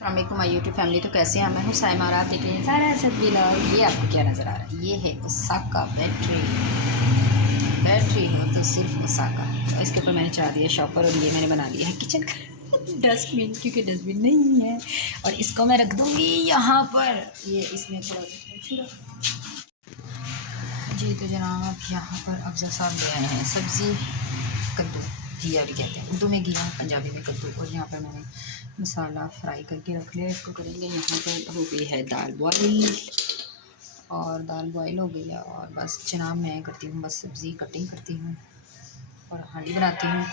अस्सलामुअलैकुम my YouTube family. तो कैसे हैं? मैं हूँ साइमा और आप देख रहे हैं सारा असद व्लॉग। ये आपको क्या नज़र आ रहा है? ये है ओसाका बैटरी हो तो सिर्फ ओसाका। तो इसके ऊपर मैंने चढ़ा दिया शॉपर और ये मैंने बना लिया है किचन का डस्टबिन, क्योंकि डस्टबिन नहीं है। और इसको मैं रख दूँगी यहाँ पर। ये इसमें थोड़ा जी। तो जनाब यहाँ पर अफजल साहब ले आए हैं सब्ज़ी, कद्दू, घिया भी कहते हैं उर्दू में घिया, पंजाबी में कद्दू। और यहाँ पर मैंने मसाला फ्राई करके रख लिया। इसको करेंगे। यहाँ पर हो गई है दाल बॉईल, और दाल बॉईल हो गई है। और बस जनाब मैं करती हूँ बस सब्ज़ी कटिंग करती हूँ और हांडी बनाती हूँ।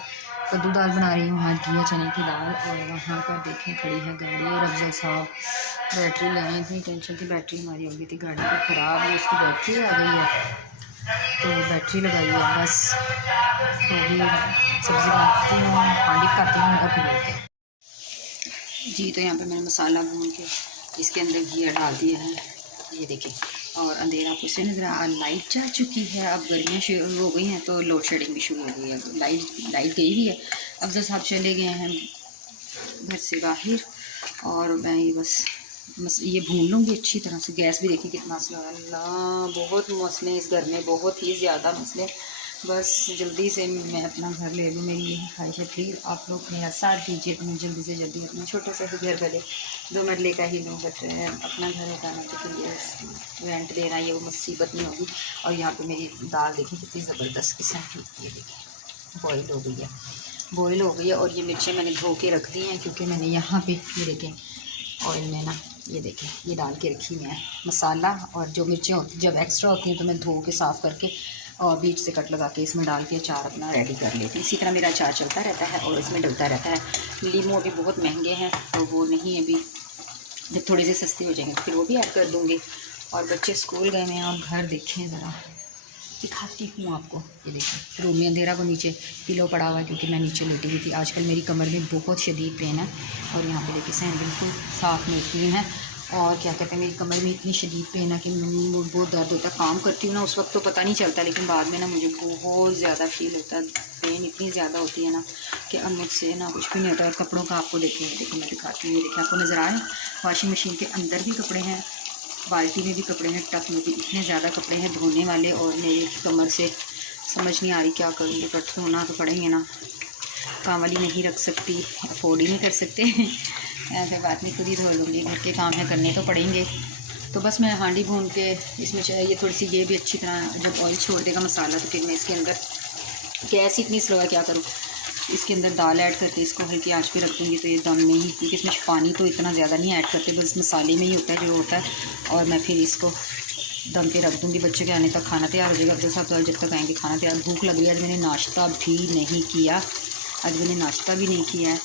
कद्दू दाल बना रही हूँ, आज घिया चने की दाल। और वहाँ पर देखें खड़ी है गाड़ी और अफजल साहब बैटरी ले आए। इतनी टेंशन की बैटरी हमारी हो गई थी गाड़ी की ख़राब, है उसकी बैटरी आ गई है तो बैटरी लगाई है। बस तो अभी सब्ज़ी बनाती हूँ, हांडी पकाती हूँ और फिर मिलते हैं जी। तो यहाँ पे मैंने मसाला भून के इसके अंदर घिया डाल दिया है, ये देखें। और अंधेरा आपको से नजर आ, लाइट जा चुकी है। अब गर्मियाँ शुरू हो गई हैं तो लोड शेडिंग भी शुरू हो गई है। लाइट गई हुई है। अफजल साहब चले गए हैं घर से बाहर और मैं ये बस ये भून लूँगी अच्छी तरह से। गैस भी देखिए कितना मसला है, अल्लाह बहुत मसले हैं इस घर में, बहुत ही ज़्यादा मसले। बस जल्दी से मैं अपना घर ले लूँ, मेरी यही ख्वाहिश है। प्लीज़ आप लोग मेरा साथ दीजिए तो मैं जल्दी से जल्दी अपना छोटा सा ही घर भले 2 मरले का ही लूँ, बट अपना घर होता ना तो फिर ये रेंट देना ये वो मुसीबत नहीं होगी। और यहाँ पे मेरी दाल देखिए कितनी ज़बरदस्त किस्म की, ये देखिए बॉयल हो गई है। और ये मिर्चें मैंने धो के रख दी हैं, क्योंकि मैंने यहाँ पे ये देखें ऑयल में ना, ये देखें ये डाल के रखी मैं मसाला। और जो मिर्चें होती जब एक्स्ट्रा होती हैं तो मैं धो के साफ़ करके और बीच से कट लगा के इसमें डाल के अचार अपना रेडी कर लेती हूँ। इसी तरह मेरा अचार चलता रहता है और इसमें डलता रहता है। लीमू अभी बहुत महंगे हैं तो वो नहीं, अभी जब थोड़े से सस्ते हो जाएंगे तो फिर वो भी ऐड कर दूँगी। और बच्चे स्कूल गए हैं और घर देखें ज़रा, दिखाती हूँ आपको। ये देखिए रूम में अंधेरा, को नीचे पिलो पड़ा हुआ है क्योंकि मैं नीचे लेटी हुई थी। आजकल मेरी कमर में बहुत शदीद पेन है और यहाँ पे देखिए सहन बिल्कुल साफ़ नहीं है। और क्या कहते हैं मेरी कमर में इतनी शदीद पेन है कि बहुत दर्द होता है। काम करती हूँ ना उस वक्त तो पता नहीं चलता, लेकिन बाद में ना मुझे बहुत ज़्यादा फील होता है। पेन इतनी ज़्यादा होती है ना कि अब मुझसे ना कुछ भी नहीं होता। और कपड़ों का आपको देखो मैं दिखाती हूँ, ये देखिए आपको नज़र आ रहा है। वॉशिंग मशीन के अंदर भी कपड़े हैं, बाल्टी में भी कपड़े हैं, टक में भी इतने ज़्यादा कपड़े हैं धोने वाले। और मेरी कमर से समझ नहीं आ रही क्या करूँगी, बट धोना तो पड़ेंगे ना, काम वाली नहीं रख सकती, अफोर्ड ही नहीं कर सकते ऐसे बात नहीं, खुद ही धो लूँगी, घर के काम है करने तो पड़ेंगे। तो बस मैं हांडी भून के इसमें चाहिए थोड़ी सी ये भी अच्छी तरह जब ऑयल छोड़ देगा मसाला तो फिर मैं इसके अंदर, गैस इतनी स्लो है क्या करूँ, इसके अंदर दाल ऐड करके इसको हल्की आंच पे रख दूँगी तो ये दम में ही, क्योंकि इसमें पानी तो इतना ज़्यादा नहीं ऐड करते, बस मसाले में ही होता है जो होता है। और मैं फिर इसको दम पे रख दूँगी। बच्चे के आने तक खाना तैयार हो जाएगा। अफजल साहब जब तक आएंगे खाना तैयार। भूख लग रही है, आज मैंने नाश्ता भी नहीं किया,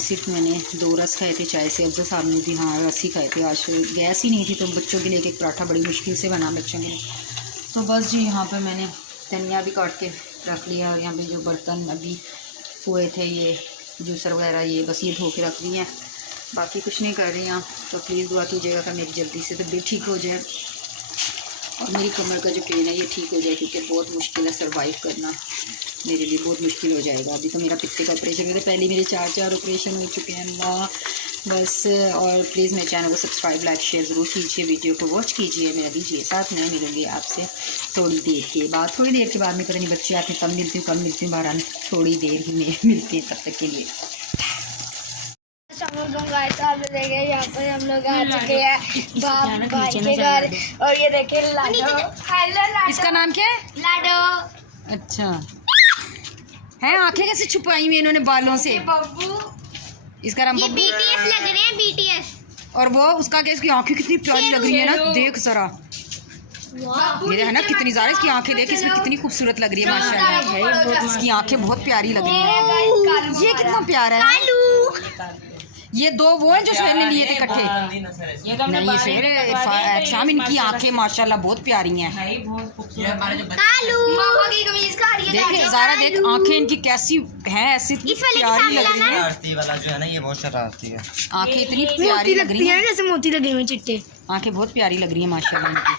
सिर्फ मैंने 2 रस खाए थे चाय से। अफजल साहब ने भी हाँ रस ही खाए थे, आज गैस ही नहीं थी तो बच्चों के लिए एक पराठा बड़ी मुश्किल से बना बच्चों के लिए। तो बस जी यहाँ पर मैंने धनिया भी काट के रख लिया। और यहाँ पे जो बर्तन अभी हुए थे ये जूसर वगैरह ये बस ये धो के रख दी हैं, बाकी कुछ नहीं कर रही हैं। तो प्लीज़ दुआ कीजिएगा कि मेरी जल्दी से तबीयत ठीक हो जाए और मेरी कमर का जो पेन है ये ठीक हो जाए, क्योंकि बहुत मुश्किल है सर्वाइव करना, मेरे लिए बहुत मुश्किल हो जाएगा। अभी तो मेरा पित्ते का ऑपरेशन हुआ था, पहले मेरे 4 ऑपरेशन हो चुके हैं अल्लाह बस। और प्लीज़ मेरे चैनल को सब्सक्राइब लाइक शेयर ज़रूर कीजिए, वीडियो को वॉच कीजिए, मेरा दीजिए साथ। मैं मिलूँगी आपसे थोड़ी देर के बाद में, पता नहीं बच्चे आते तब मिलती हूँ, कब मिलती हूँ, बाहर थोड़ी देर ही में मिलती हैं, तब तक के लिए। यहाँ पर हम लोग आ चुके हैं भाई के घर और ये देखिए लाडो। इसका नाम क्या है? लाडो। अच्छा है, आंखें कैसे छुपाई हुई इन्होंने बालों से? बब्बू। इसका नाम बब्बू BTS लग रहे हैं, BTS। और वो उसका क्या, इसकी आंखें कितनी प्यारी लग रही है ना, देख जरा ये है ना कितनी ज़्यादा इसकी आंखें देख, इसमें कितनी खूबसूरत लग रही है माशाल्लाह। इसकी आंखें बहुत प्यारी लग रही हैं। ये कितना प्यारा है। ये 2 वो हैं जो शेर ने लिए थे इकट्ठे, नहीं शेर शाम, इनकी आंखें माशाल्लाह बहुत प्यारी हैं। देख ज़ारा देख आंखें इनकी कैसी हैं, ऐसी प्यारी लग रही है। आरती वाला जो है ना ये बहुत शरारती है, आंखें इतनी प्यारी लग रही हैं जैसे मोती लगे हुए चिट्टे, आंखें बहुत प्यारी लग रही है माशाल्लाह इनकी।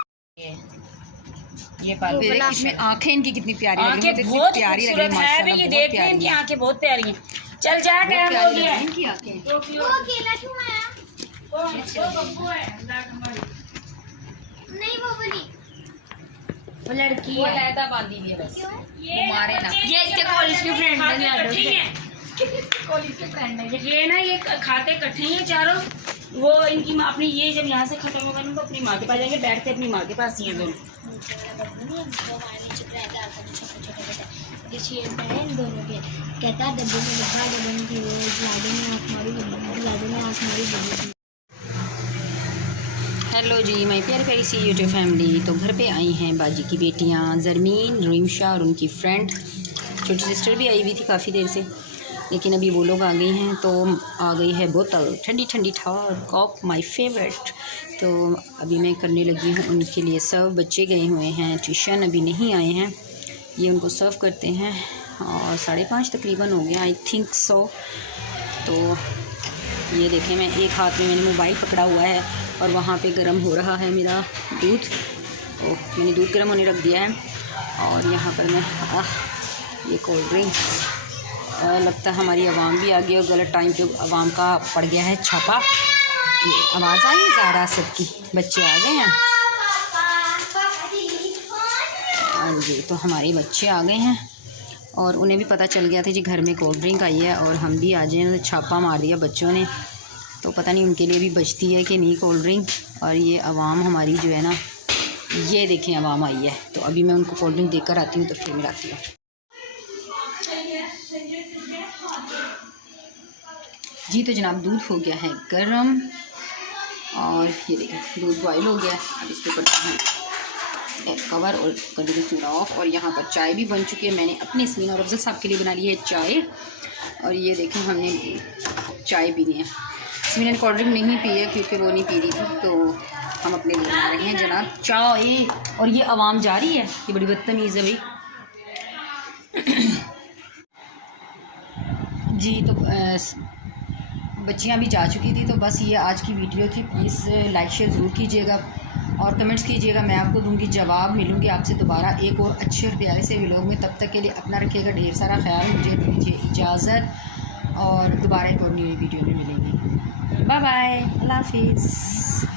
ये इसमें आंखें इनकी कितनी प्यारी लग रही है, बहुत प्यारी लग रही है माशाल्लाह, ये बहुत देख प्यारी इनकी आंखें बहुत प्यारी हैं। चल जा टाइम हो गया। इनकी आंखें। वो अकेला क्यों आया? नहीं वो वाली वो लड़की वो है, लहदा बांधी हुई है बस, वो मारे ना। ये इसके कॉलेज की फ्रेंड है कॉलेज के फ्रेंड है ये ना ये खाते इकट्ठे हैं ये चारों। वो इनकी माँ अपनी ये जब यहाँ से खत्म होगा ना तो अपनी माँ के पास जाएंगे, बैठते अपनी माँ के पास ही हैं दोनों। इन दोनों के कहता है डब्बे में लिखा डब्बे में थी वो लाडू में आँख मारी लाडू में आँख मारी बनी। हेलो जी माय प्यारी प्यारी सी यूट्यूब फैमिली। तो घर पे आई हैं बाजी की बेटियां ज़रमीन, रीमशा और उनकी फ्रेंड। छोटी सिस्टर भी आई हुई थी काफ़ी देर से, लेकिन अभी वो लोग आ गई हैं। तो आ गई है बोतल ठंडी ठंडी ठार कॉप माय फेवरेट। तो अभी मैं करने लगी हूँ उनके लिए सर्व। बच्चे गए हुए हैं ट्यूशन, अभी नहीं आए हैं। ये उनको सर्व करते हैं और 5:30 तकरीबन हो गया, आई थिंक सो। तो ये देखें, मैं एक हाथ में मैंने मोबाइल पकड़ा हुआ है और वहाँ पे गर्म हो रहा है मेरा दूध। तो मैंने दूध गर्म होने रख दिया है और यहाँ पर मैं ये कोल्ड ड्रिंक। लगता है हमारी आवाम भी आ गई और गलत टाइम पे आवाम का पड़ गया है छापा। ये आवाज़ आई ज़ारा सबकी, बच्चे आ गए हैं। हाँ जी, तो हमारे बच्चे आ गए हैं और उन्हें भी पता चल गया था जी घर में कोल्ड ड्रिंक आई है और हम भी आ जाए। छापा मार दिया बच्चों ने, तो पता नहीं उनके लिए भी बचती है कि नहीं कोल्ड ड्रिंक। और ये आवाम हमारी जो है ना, ये देखें आवाम आई है। तो अभी मैं उनको कोल्ड ड्रिंक देकर आती हूँ, तो फिर मैं आती हूँ। जी तो जनाब दूध हो गया है गरम और ये देखें दूध बॉयल हो गया है। अब इसके ऊपर कवर और कर दी चूड़ा ऑफ। और यहाँ पर चाय भी बन चुकी है। मैंने अपने इसमीन और अफजल साहब के लिए बना ली है चाय। और ये देखें हमने चाय पीनी है। इसमें मैंने कोल्ड ड्रिंक नहीं पी है क्योंकि वो नहीं पी रही थी, तो हम अपने लिए बना रहे हैं जनाब चाय। और ये आवाम जा रही है, ये बड़ी बदतमीज़ है भाई। जी तो बच्चियाँ भी जा चुकी थी। तो बस ये आज की वीडियो थी। प्लीज़ लाइक शेयर ज़रूर कीजिएगा और कमेंट्स कीजिएगा। मैं आपको दूंगी जवाब। मिलूँगी आपसे दोबारा एक और अच्छे और प्यारे से व्लॉग में। तब तक के लिए अपना रखिएगा ढेर सारा ख्याल। मुझे दीजिए इजाज़त और दोबारा एक और नई वीडियो में मिलेंगे। बाय बाय, अल्लाह हाफिज़।